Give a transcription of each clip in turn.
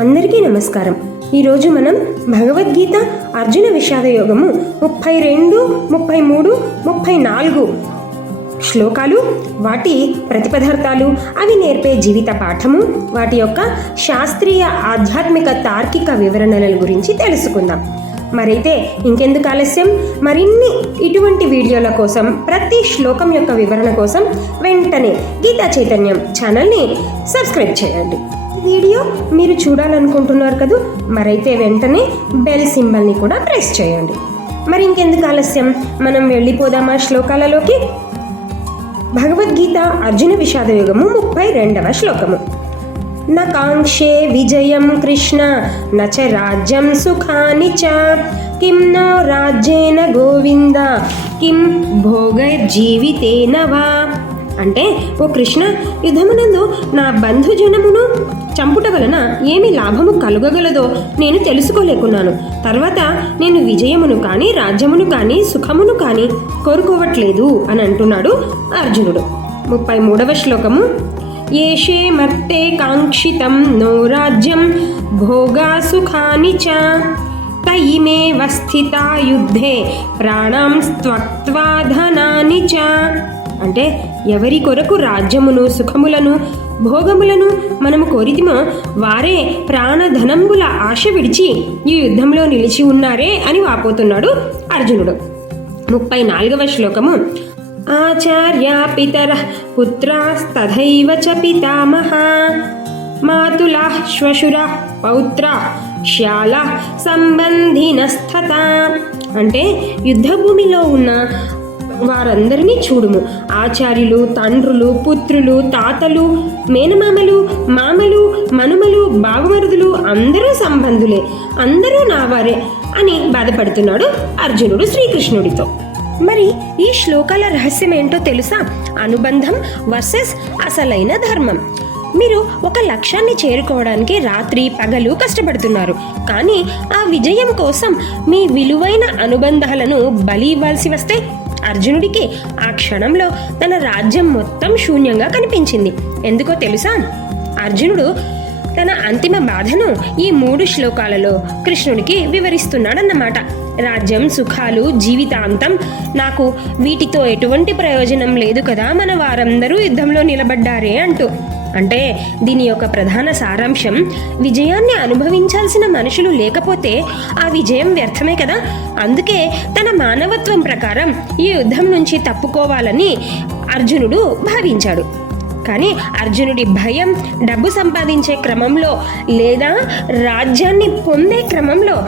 అందరికీ నమస్కారం. ఈరోజు మనం భగవద్గీత అర్జున విషాద యోగము 32, 33, 34 శ్లోకాలు, వాటి ప్రతిపదార్థాలు, అవి నేర్పే జీవిత పాఠము, వాటి యొక్క శాస్త్రీయ ఆధ్యాత్మిక తార్కిక వివరణల గురించి తెలుసుకుందాం. మరైతే ఇంకెందుకు ఆలస్యం, మరిన్ని ఇటువంటి వీడియోల కోసం, ప్రతి శ్లోకం యొక్క వివరణ కోసం వెంటనే గీతా చైతన్యం ఛానల్ని సబ్స్క్రైబ్ చేయండి. వీడియో మీరు చూడాలనుకుంటున్నారు కదా, మరైతే వెంటనే బెల్ సింబల్ని కూడా ప్రెస్ చేయండి. మరి ఇంకెందుకు ఆలస్యం, మనం వెళ్ళిపోదామా శ్లోకాలలోకి. భగవద్గీత అర్జున విషాద యోగము 32వ శ్లోకము. న కాంక్షే విజయం కృష్ణ నచ రాజ్యం సుఖాని చ కిం నో రాజ్యేన గోవింద కిం భోగజీవితేన వా. అంటే, ఓ కృష్ణ, యుద్ధమునందు నా బంధుజనమును చంపుట వలన ఏమి లాభము కలుగగలదో నేను తెలుసుకోలేకున్నాను. తర్వాత నేను విజయమును కానీ, రాజ్యమును కానీ, సుఖమును కానీ కోరుకోవట్లేదు అని అంటున్నాడు అర్జునుడు. 33వ శ్లోకము. ఏషే మత్తే కాంక్షితం నో రాజ్యం భోగా సుఖాని చ తయిమేవ స్థితా యుద్ధే ప్రాణాం త్యక్త్వా ధనాని చ. అంటే, ఎవరి కొరకు రాజ్యమును, సుఖములను, భోగములను మనము కోరితిమో వారే ప్రాణధనంబుల ఆశ విడిచి ఈ యుద్ధంలో నిలిచి ఉన్నారే అని వాపోతున్నాడు అర్జునుడు. 34వ శ్లోకము. ఆచార్య పితర పుత్రాస్తథైవ చ పితామహా మాతులా శ్వశుర పౌత్ర శ్యాల సంబంధినస్తథా. అంటే, యుద్ధభూమిలో ఉన్న వారందరినీ చూడుము. ఆచార్యులు, తండ్రులు, పుత్రులు, తాతలు, మేనమామలు, మామలు, మనుమలు, బావమరుదులు అందరూ సంబంధులే, అందరూ నావారే అని బాధపడుతున్నాడు అర్జునుడు శ్రీకృష్ణుడితో. మరి ఈ శ్లోకాల రహస్యం ఏంటో తెలుసా? అనుబంధం వర్సెస్ అసలైన ధర్మం. మీరు ఒక లక్ష్యాన్ని చేరుకోవడానికి రాత్రి పగలు కష్టపడుతున్నారు, కానీ ఆ విజయం కోసం మీ విలువైన అనుబంధాలను బలి ఇవ్వాల్సి వస్తే అర్జునుడికి ఆ క్షణంలో తన రాజ్యం మొత్తం శూన్యంగా కనిపించింది. ఎందుకో తెలుసా? అర్జునుడు తన అంతిమ బాధను ఈ 3 శ్లోకాలలో కృష్ణుడికి వివరిస్తున్నాడన్నమాట. రాజ్యం, సుఖాలు, జీవితాంతం, నాకు వీటితో ఎటువంటి ప్రయోజనం లేదు కదా, మన వారందరూ యుద్ధంలో నిలబడ్డారే అంటూ. అంటే, దీని యొక్క ప్రధాన సారాంశం, విజయాన్ని అనుభవించాల్సిన మనుషులు లేకపోతే ఆ విజయం వ్యర్థమే కదా. అందుకే తన మానవత్వం ప్రకారం ఈ యుద్ధం నుంచి తప్పుకోవాలని అర్జునుడు భావించాడు. కానీ అర్జునుడి భయం డబ్బు సంపాదించే క్రమంలో లేదా రాజ్యాన్ని పొందే క్రమంలో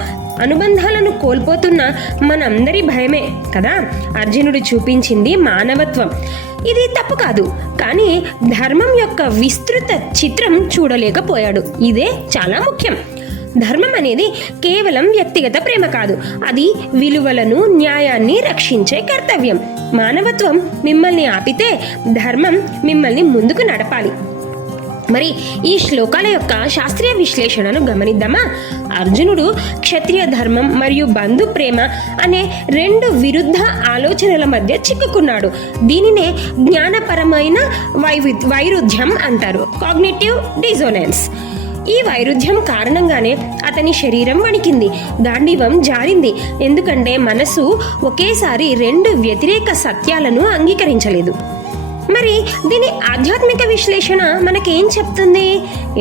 అనుబంధాలను కోల్పోతున్న మనందరి భయమే కదా. అర్జునుడు చూపించింది మానవత్వం. ఇది తప్పు కాదు, కానీ ధర్మం యొక్క విస్తృత చిత్రం చూడలేకపోయాడు. ఇదే చాలా ముఖ్యం. ధర్మం అనేది కేవలం వ్యక్తిగత ప్రేమ కాదు, అది విలువలను, న్యాయాన్ని రక్షించే కర్తవ్యం. మానవత్వం మిమ్మల్ని ఆపితే ధర్మం మిమ్మల్ని ముందుకు నడపాలి. మరి ఈ శ్లోకాల యొక్క శాస్త్రీయ విశ్లేషణను గమనిద్దామా? అర్జునుడు క్షత్రియ ధర్మం మరియు బంధు ప్రేమ అనే 2 విరుద్ధ ఆలోచనల మధ్య చిక్కుకున్నాడు. దీనినే జ్ఞానపరమైన వైరుధ్యం అంటారు, కాగ్నిటివ్ డిజోనెన్స్. ఈ వైరుధ్యం కారణంగానే అతని శరీరం వణికింది, గాంధీవం జారింది. ఎందుకంటే మనసు ఒకేసారి 2 వ్యతిరేక సత్యాలను అంగీకరించలేదు. మరి దీని ఆధ్యాత్మిక విశ్లేషణ మనకేం చెప్తుంది?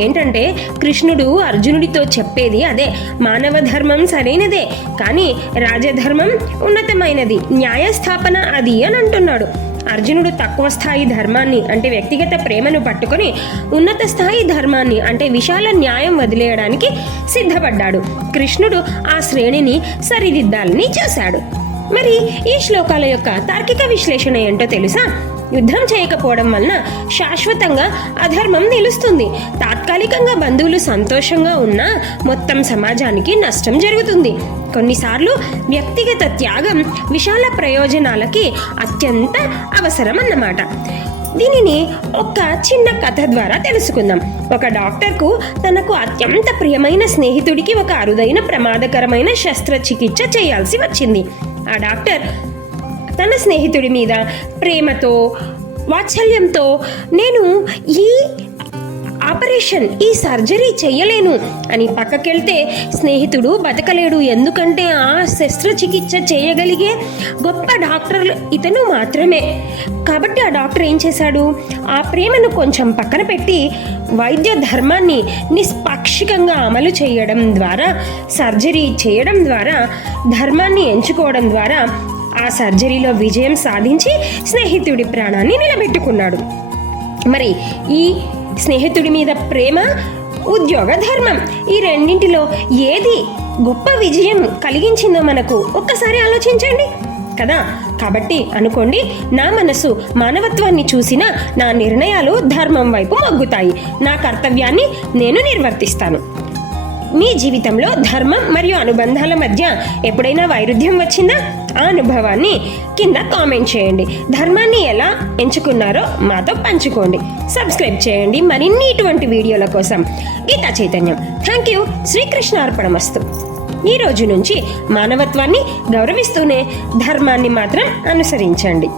ఏంటంటే, కృష్ణుడు అర్జునుడితో చెప్పేది అదే. మానవ ధర్మం సరైనదే, కానీ రాజధర్మం ఉన్నతమైనది, న్యాయస్థాపన అది అని అంటున్నాడు. అర్జునుడు తక్కువ స్థాయి ధర్మాన్ని అంటే వ్యక్తిగత ప్రేమను పట్టుకొని ఉన్నత స్థాయి ధర్మాన్ని అంటే విశాల న్యాయం వదిలేయడానికి సిద్ధపడ్డాడు. కృష్ణుడు ఆ శ్రేణిని సరిదిద్దాలని చూశాడు. మరి ఈ శ్లోకాల యొక్క తార్కిక విశ్లేషణ ఏంటో తెలుసా? యుద్ధం చేయకపోవడం వలన శాశ్వతంగా అధర్మం నిలుస్తుంది. తాత్కాలికంగా బంధువులు సంతోషంగా ఉన్నా మొత్తం సమాజానికి నష్టం జరుగుతుంది. కొన్నిసార్లు వ్యక్తిగత త్యాగం విశాల ప్రయోజనాలకి అత్యంత అవసరం అన్నమాట. దీనిని ఒక చిన్న కథ ద్వారా తెలుసుకుందాం. ఒక డాక్టర్కు తనకు అత్యంత ప్రియమైన స్నేహితుడికి ఒక అరుదైన ప్రమాదకరమైన శస్త్రచికిత్స చేయాల్సి వచ్చింది. ఆ డాక్టర్ తన స్నేహితుడి మీద ప్రేమతో, వాత్సల్యంతో, నేను ఈ ఆపరేషన్, ఈ సర్జరీ చెయ్యలేను అని పక్కకెళ్తే స్నేహితుడు బతకలేడు. ఎందుకంటే ఆ శస్త్రచికిత్స చేయగలిగే గొప్ప డాక్టర్ ఇతను మాత్రమే. కాబట్టి ఆ డాక్టర్ ఏం చేశాడు, ఆ ప్రేమను కొంచెం పక్కన పెట్టి వైద్య ధర్మాన్ని నిష్పాక్షికంగా అమలు చేయడం ద్వారా, సర్జరీ చేయడం ద్వారా, ధర్మాన్ని ఎంచుకోవడం ద్వారా ఆ సర్జరీలో విజయం సాధించి స్నేహితుడి ప్రాణాన్ని నిలబెట్టుకున్నాడు. మరి ఈ స్నేహితుడి మీద ప్రేమ, ఉద్యోగ ధర్మం, ఈ రెండింటిలో ఏది గొప్ప విజయం కలిగించిందో మనకు ఒక్కసారి ఆలోచించండి కదా. కాబట్టి అనుకోండి, నా మనసు మానవత్వాన్ని చూసిన నా నిర్ణయాలు ధర్మం వైపు మొగ్గుతాయి. నా కర్తవ్యాన్ని నేను నిర్వర్తిస్తాను. మీ జీవితంలో ధర్మం మరియు అనుబంధాల మధ్య ఎప్పుడైనా వైరుధ్యం వచ్చిందా? ఆ అనుభవాన్ని కింద కామెంట్ చేయండి. ధర్మాన్ని ఎలా ఎంచుకున్నారో మాతో పంచుకోండి. సబ్స్క్రైబ్ చేయండి మరిన్ని ఇటువంటి వీడియోల కోసం. గీతా చైతన్యం. Thank you. శ్రీకృష్ణ అర్పణమస్తు. ఈ రోజు నుంచి మానవత్వాన్ని గౌరవిస్తూనే ధర్మాన్ని మాత్రం అనుసరించండి.